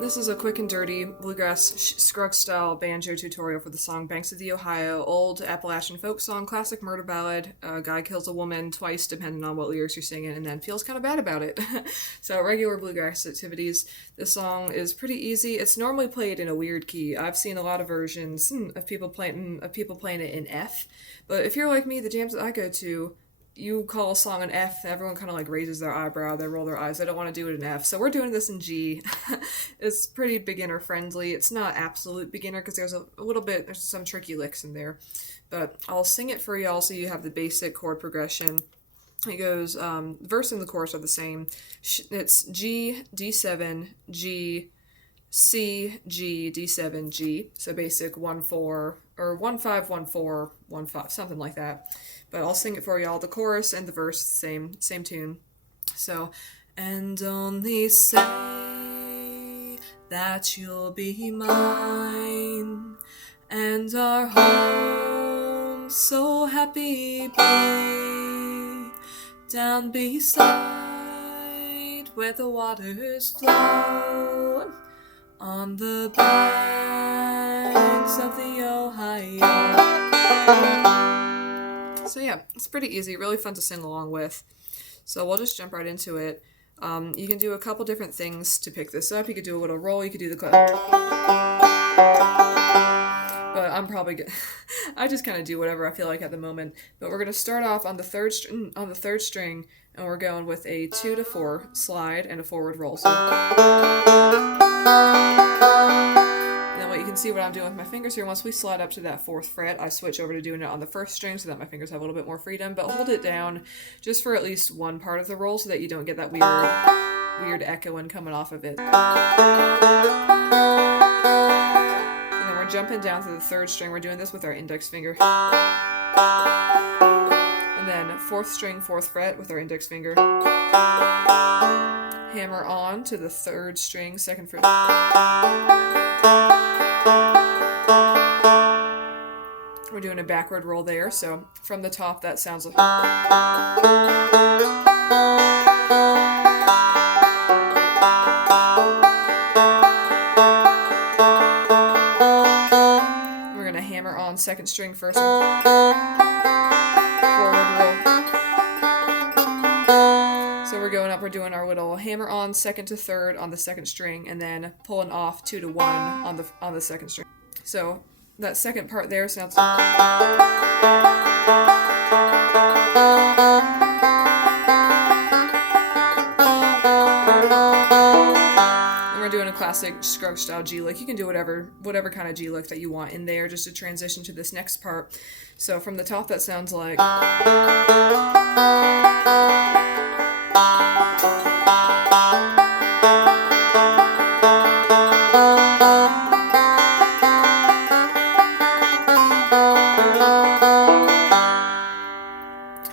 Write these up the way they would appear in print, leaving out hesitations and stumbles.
This is a quick and dirty bluegrass Scruggs style banjo tutorial for the song Banks of the Ohio, old Appalachian folk song, classic murder ballad. A guy kills a woman twice depending on what lyrics you're singing and then feels kind of bad about it. So regular bluegrass activities. This song is pretty easy. It's normally played in a weird key. I've seen a lot of versions of people playing it in F, but if you're like me, the jams that I go to, you call a song an F, everyone kind of like raises their eyebrow, they roll their eyes, they don't want to do it in F. So we're doing this in G. It's pretty beginner friendly. It's not absolute beginner because there's there's some tricky licks in there. But I'll sing it for y'all so you have the basic chord progression. It goes, verse and the chorus are the same. It's G, D7, G, C, G, D7, G. So basic 1-4, or 1-5, 1-4, 1-5, something like that. But I'll sing it for y'all. The chorus and the verse, same tune. So, and only say that you'll be mine, and our home so happy be, down beside where the waters flow, on the banks of the Ohio. So yeah, it's pretty easy, really fun to sing along with. So we'll just jump right into it. You can do a couple different things to pick this up. You could do a little roll, you could do the clap. But I'm probably good. I just kind of do whatever I feel like at the moment. But we're going to start off on the third string, and we're going with a 2-4 slide and a forward roll. So then what you can see what I'm doing with my fingers here, once we slide up to that 4th fret, I switch over to doing it on the 1st string so that my fingers have a little bit more freedom, but hold it down just for at least one part of the roll so that you don't get that weird echoing coming off of it. And then we're jumping down to the 3rd string. We're doing this with our index finger. And then 4th string, 4th fret with our index finger. Hammer on to the 3rd string, 2nd fret. We're doing a backward roll there, so from the top that sounds like... We're going to hammer on 2nd string first. Forward roll. So we're going up, we're doing our little hammer on 2nd to 3rd on the 2nd string, and then pulling off 2 to 1 on the 2nd string. So that second part there sounds... And we're doing a classic Scruggs style G lick. You can do whatever kind of G lick that you want in there just to transition to this next part. So from the top that sounds like...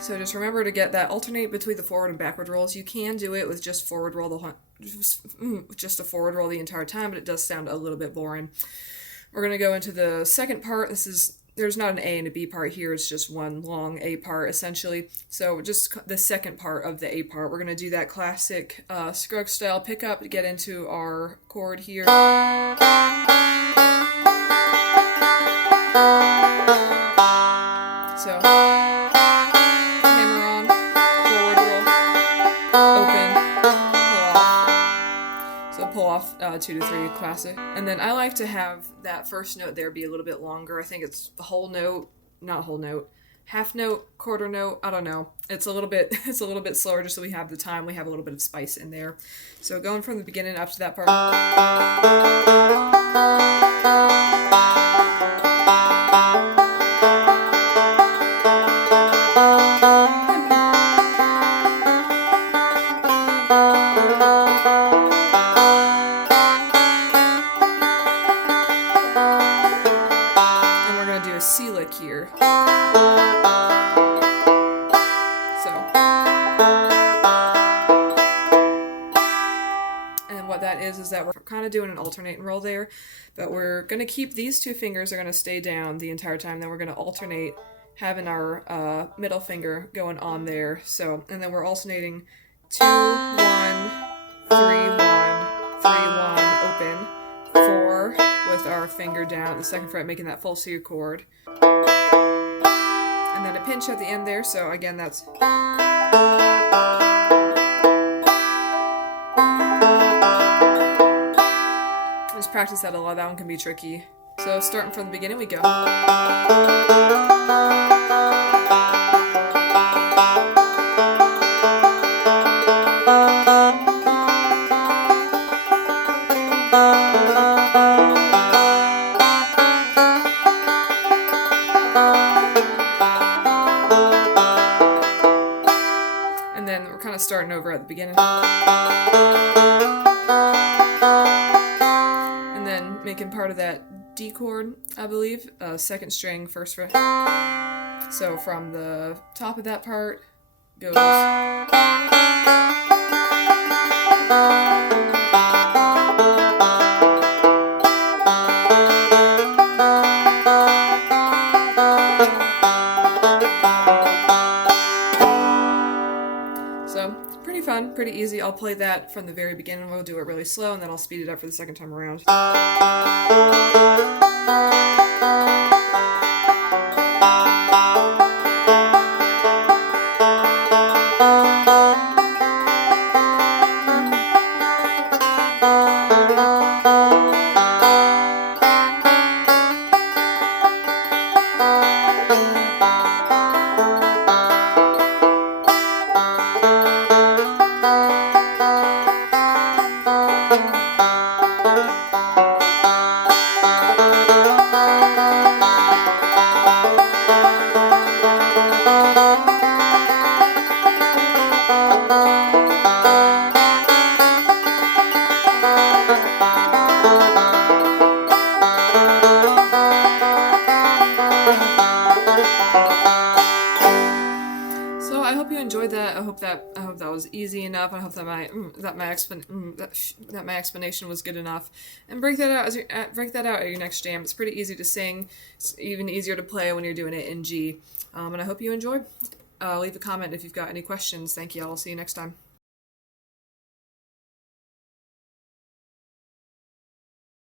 So just remember to get that, alternate between the forward and backward rolls. You can do it with just forward roll just a forward roll the entire time, but it does sound a little bit boring. We're going to go into the second part. There's not an A and a B part here, it's just one long A part essentially. So just the second part of the A part, we're going to do that classic Scruggs style pickup to get into our chord here. So hammer on, forward roll, open, pull off. So pull off 2 to 3, classic. And then I like to have that first note there be a little bit longer. I think it's the whole note, not whole note, half note, quarter note, I don't know. It's a little bit slower just so we have the time, we have a little bit of spice in there. So going from the beginning up to that part. And we're going to do a C lick here. is that we're kind of doing an alternating roll there, but we're going to keep these two fingers are going to stay down the entire time. Then we're going to alternate having our middle finger going on there. So, and then we're alternating 2, 1, 3, 1, 3, 1, open, 4 with our finger down at the 2nd fret, making that full C chord. And then a pinch at the end there, so again that's... Just practice that a lot, that one can be tricky. So starting from the beginning we go. And then we're kind of starting over at the beginning. And then making part of that D chord, I believe, 2nd string, 1st fret. So from the top of that part goes... So, pretty fun, pretty easy. I'll play that from the very beginning. We'll do it really slow, and then I'll speed it up for the 2nd time around. I hope you enjoyed that. I hope that was easy enough. I hope that my explanation was good enough. And break that out at your next jam. It's pretty easy to sing. It's even easier to play when you're doing it in G. And I hope you enjoyed. Leave a comment if you've got any questions. Thank you. I'll see you next time.